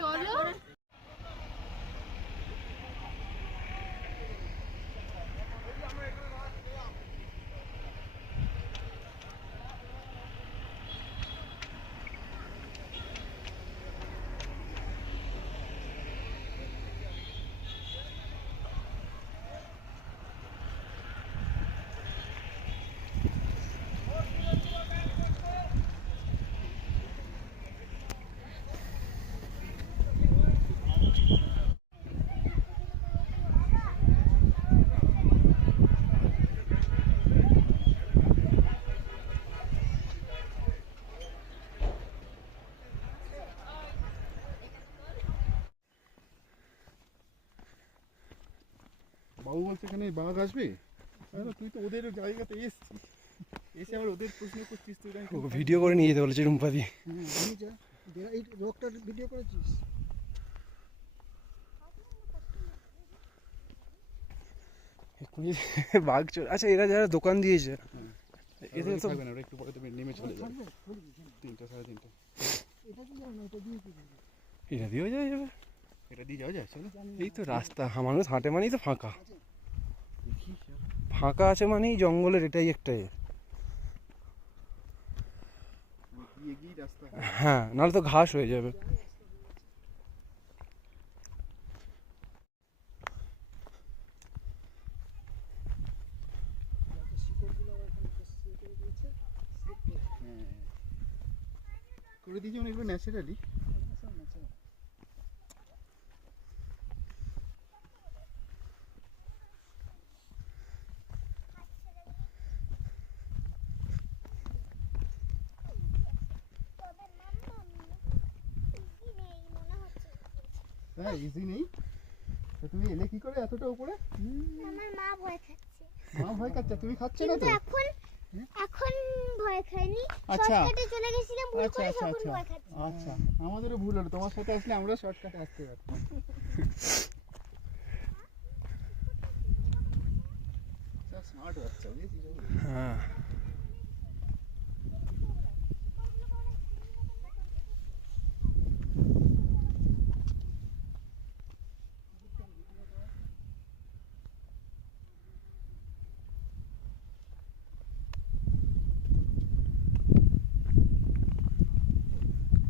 চলো বাবু বলছে এখানে বাঘ আসবে, তুই তো ওদের জায়গাতে এসছিস, এসে আবার ওদের প্রশ্ন করছিস তুই। ভিডিও করে নিয়ে যেতে বলেছে রুম্পা দি। এই রকটার ভিডিও করেছিস? বাঘ চলে। আচ্ছা এরা যারা দোকান দিয়েছে এদের তো থাকবে না, ওরা একটু পরে তো নেমে চলে যাবে। 3টা 3:30। এটা কি জানো, এটা দিয়ে কি করবে? এটা দিয়েও যাওয়া যাবে। এটা দিয়ে যাওয়া যায়? চলো। এই তো রাস্তা, মানুষ হাঁটে মানেই তো ফাঁকা, ফাঁকা আছে মানেই জঙ্গলের এটাই একটাই। হ্যাঁ, নাহলে তো ঘাস হয়ে যাবে। করে দিয়েছি মানে এগুলো ন্যাচারালি। হ্যাঁ, ইজি নেই। তুমি এলে কি করে এতটা উপরে? আমার মা ভয় খাচ্ছে। মা ভয় খাচ্ছে, তুমি খাচ্ছ না তো? এখন ভয় খাইনি, আচ্ছা শর্টকাটে চলে গেছিলাম ভুল আচ্ছা করে, আচ্ছা তখন আচ্ছা ভয় খাচ্ছি। আচ্ছা, আমাদেরও ভুল হলো, তোমার সাথে আসলে আমরা শর্টকাটে আসতে পারতাম। স্মার্ট বাচ্চা, বুঝেছিস? হ্যাঁ,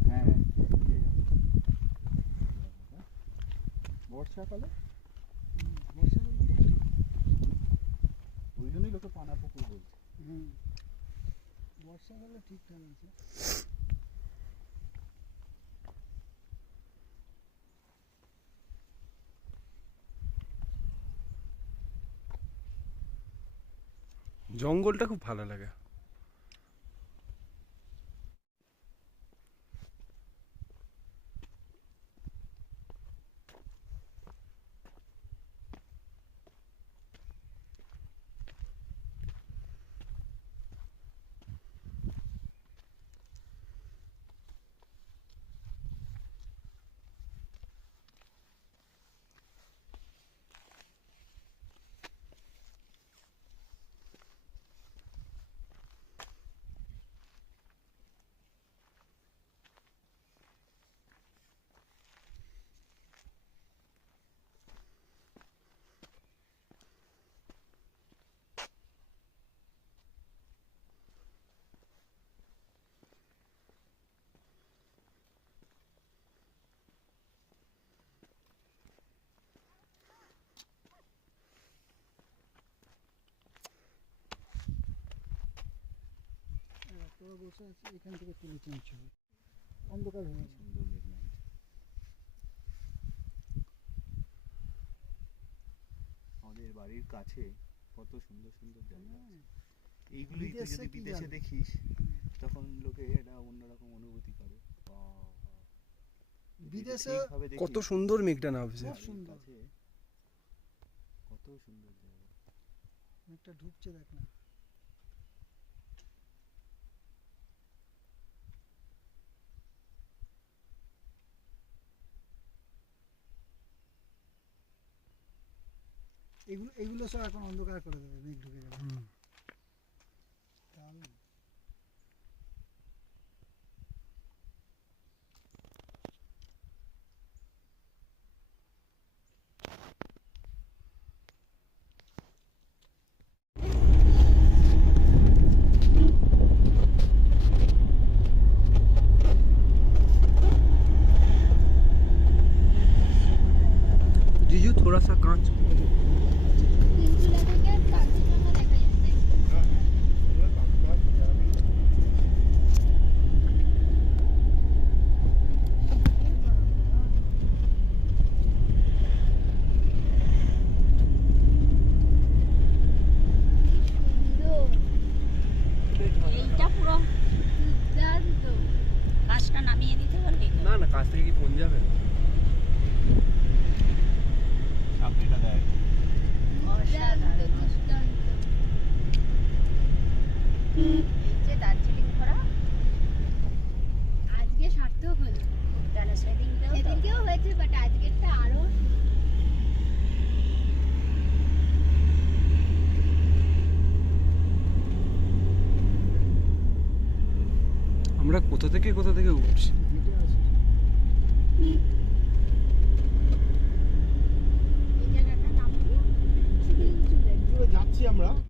হ্যাঁ, বর্ষাকালে ওই জন্যই লোকে পানা পুকুর বলছে। বর্ষাকালে ঠিকঠাক আছে। জঙ্গলটা খুব ভালো লাগে। তোরা বসে আছে, এখান থেকে তুলে চেঞ্জ হবে, অন্ধকার হয়ে গেছে। আমাদের বাড়ির কাছে কত সুন্দর সুন্দর জায়গা আছে। এইগুলোই তুই যদি বিদেশে দেখিস তখন লোকে এটা অন্যরকম অনুভূতি করে। বিদেশে কত সুন্দর মেঘটা নামছে, খুব সুন্দর, কত সুন্দর জায়গা। একটা ঢুকছে দেখ না। এগুলো সব এখন অন্ধকার করে দেবে মেঘ ঢুকে গেলে। দারুণ। जीजू थोड़ा सा कांच তিনচুলা থেকে কাঞ্চনজঙ্ঘা দেখা যাচ্ছে। সুন্দর, এইটা পুরো দুর্দান্ত। গাছটা নামিয়ে দিতে পারবি তো? না না কাছ থেকে কি ফোন যাবে সামনেটা দেয় দুর্দান্ত, দুর্দান্ত। এই যে দার্জিলিং ঘোরা আজকে সার্থক হলো। কেন সেদিনকেও তো? সেদিনকেও হয়েছে বাট আজকেরটা আরো আমরা কোথা থেকে উঠছি হেঁটে আসি। এই জায়গাটার নাম কি? তিনচুলে। যাচ্ছি আমরা